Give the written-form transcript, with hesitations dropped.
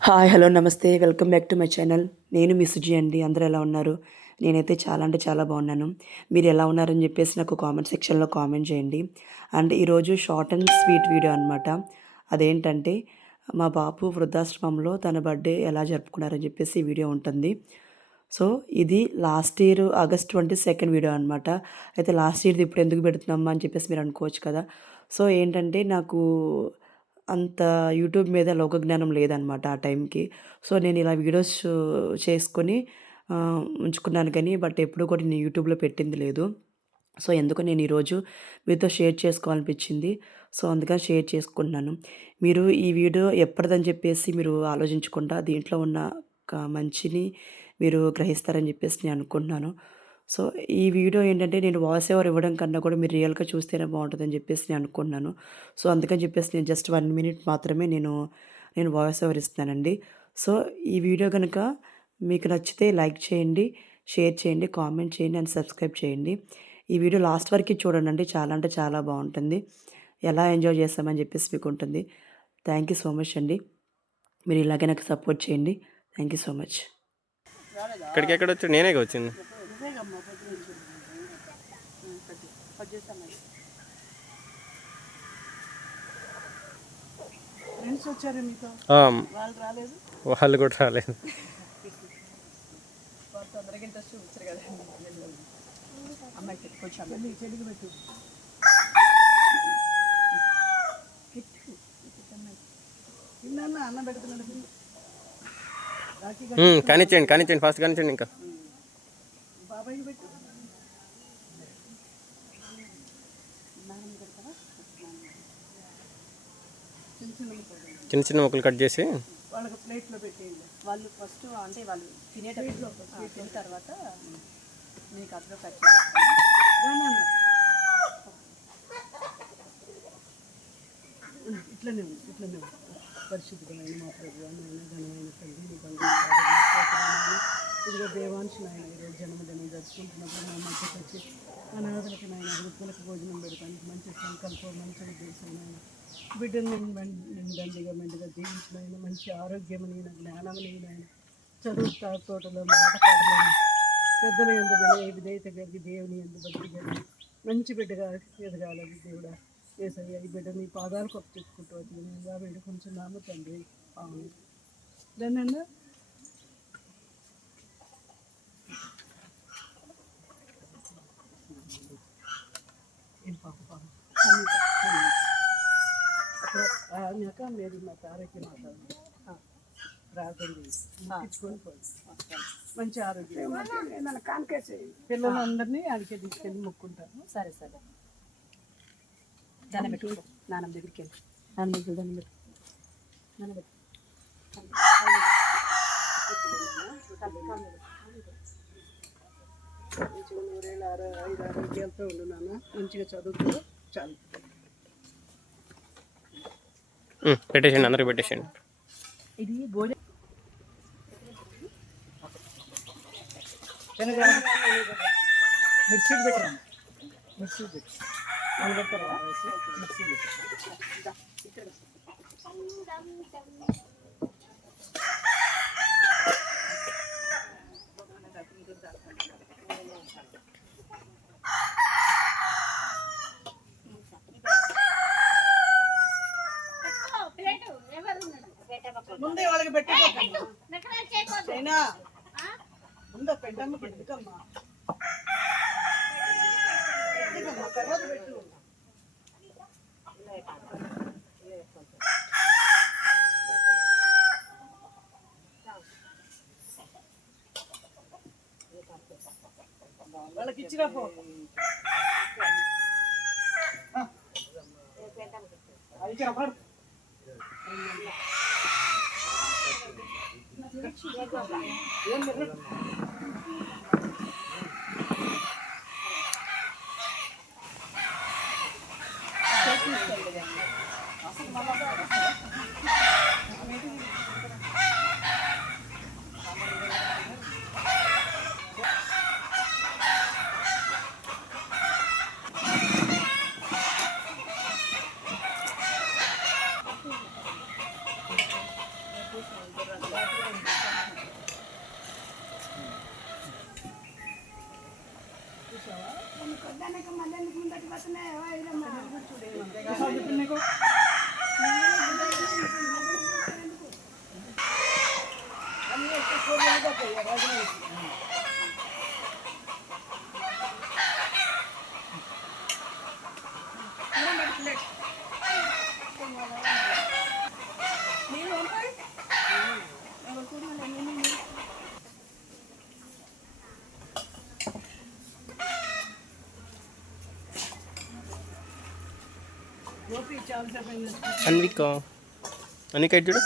Hi! Hello! నమస్తే. Welcome back to my channel. నేను మీ సుజి అండి. అందరూ ఎలా ఉన్నారు? నేనైతే చాలా అంటే చాలా బాగున్నాను. మీరు ఎలా ఉన్నారని చెప్పేసి నాకు కామెంట్ సెక్షన్‌లో కామెంట్ చేయండి. అండ్ ఈరోజు షార్ట్ అండ్ స్వీట్ వీడియో అనమాట. అదేంటంటే మా బాబు వృద్ధాశ్రమంలో తన బర్త్‌డే ఎలా జరుపుకున్నారని చెప్పేసి ఈ వీడియో ఉంటుంది. సో, ఇది లాస్ట్ ఇయర్ ఆగస్ట్ 22 వీడియో అనమాట. అయితే లాస్ట్ ఇయర్‌ది ఇప్పుడు ఎందుకు పెడుతున్నామా అని చెప్పేసి మీరు అనుకోవచ్చు కదా! సో, ఏంటంటే నాకు అంత యూట్యూబ్ మీద లోకజ్ఞానం లేదనమాట ఆ టైంకి. సో, నేను ఇలా వీడియోస్ చేసుకొని ఉంచుకున్నాను కానీ, బట్ ఎప్పుడు కూడా నేను యూట్యూబ్‌లో పెట్టింది లేదు. సో, ఎందుకో నేను ఈరోజు మీతో షేర్ చేసుకోవాలనిపించింది. సో, అందుకని షేర్ చేసుకుంటున్నాను. మీరు ఈ వీడియో ఎప్పటిదని చెప్పేసి మీరు ఆలోచించకుండా దీంట్లో ఉన్న మంచిని మీరు గ్రహిస్తారని చెప్పేసి నేను అనుకుంటున్నాను. సో, ఈ వీడియో ఏంటంటే నేను వాయిస్ ఓవర్ ఇవ్వడం కన్నా కూడా మీరు రియల్‌గా చూస్తేనే బావుంటదని చెప్పేసి నేను అనుకుంటున్నాను. సో, అందుకని చెప్పేసి నేను జస్ట్ 1 మినిట్ మాత్రమే నేను వాయిస్ ఓవర్ ఇస్తున్నానండి. సో, ఈ వీడియో గనుక మీకు నచ్చితే లైక్ చేయండి, షేర్ చేయండి, కామెంట్ చేయండి అండ్ సబ్స్క్రైబ్ చేయండి. ఈ వీడియో లాస్ట్ వరకి చూడండండి. చాలా అంటే చాలా బావుంటుంది. ఎలా ఎంజాయ్ చేశామని చెప్పేసి మీకుంటుంది. థ్యాంక్ యూ సో మచ్ అండి. మీరు ఇలాగే నాకు సపోర్ట్ చేయండి. Thank you so much. ఇక్కడికి ఎక్కడ వచ్చాడు? నేనేగా వచ్చింది. వాళ్ళు కూడా రాలేదు. కానిచ్చేయండి ఫాస్ట్ కానిచ్చేయండి. ఇంకా చిన్న చిన్న ముక్కలు కట్ చేసి వాళ్ళకి ప్లేట్లో పెట్టేయండి. వాళ్ళు ఫస్ట్ అంటే వాళ్ళు తినేటప్పుడు తిన్న తర్వాత మీకు అందులో కట్ చేస్తాను. ఇట్లనే ఉంది. పరిశుద్ధమైన మా ప్రభువైన ఘనమైన తండ్రి నీ బంగారు ఇదిగో దేవాంశ నాయన ఈరోజు జన్మదినం జరుపుకుంటున్నప్పుడు మా మధ్యకి వచ్చి అనాథలకి నాయన వృద్ధులకు భోజనం పెడతానికి మంచి సంకల్పం, మంచి ఉద్దేశం నాయన బిడ్డను మెండుగా దీవించిన మంచి ఆరోగ్యమైన జ్ఞానమైన చదువు తోటలో ఆటపాటలను పెద్దల ఎందుకు విధేయత కలిగి దేవుని ఎందు భక్తి కలిగి మంచి బిడ్డగా ఎదగాలని దేవుడా ఏసయ్య ఈ బిడ్డ నీ పాదాలకు ఒక చెప్పుకుంటూ వచ్చిందా బిడ్డ కొంచెం నామ తండ్రి అవును దాన్ని అక్కడ మీరు మా తారకి మాట్లాడండి ప్రార్థన చేయించుకొని మంచి ఆరోగ్యం పిల్లలందరినీ అడిగే తీసుకెళ్ళి మొక్కుంటాను. సరే దండం పెట్టుకో. నాన్నమ్మ దగ్గరికి వెళ్ళి నాన్న దగ్గర దండం పెట్టు. నాన్న పెట్టు. మంచిగా 100 ఆరోగ్యాలతో ఉండు నాన్న. మంచిగా చదువుతూ చాలు. పెట్టేసండి, అందరికి పెట్టేసండి. ఇది భోజనం మిర్చి పెట్టరా, మిర్చి పెట్టు. ముందే వాళ్ళకి పెట్టేనా ముందు పెట్టమ్మకి ఎందుకమ్మా తర్వాత పెట్టు. వాళ్ళకి ఇచ్చిరా పో. అన్విక అన్విక ఇటు చూడు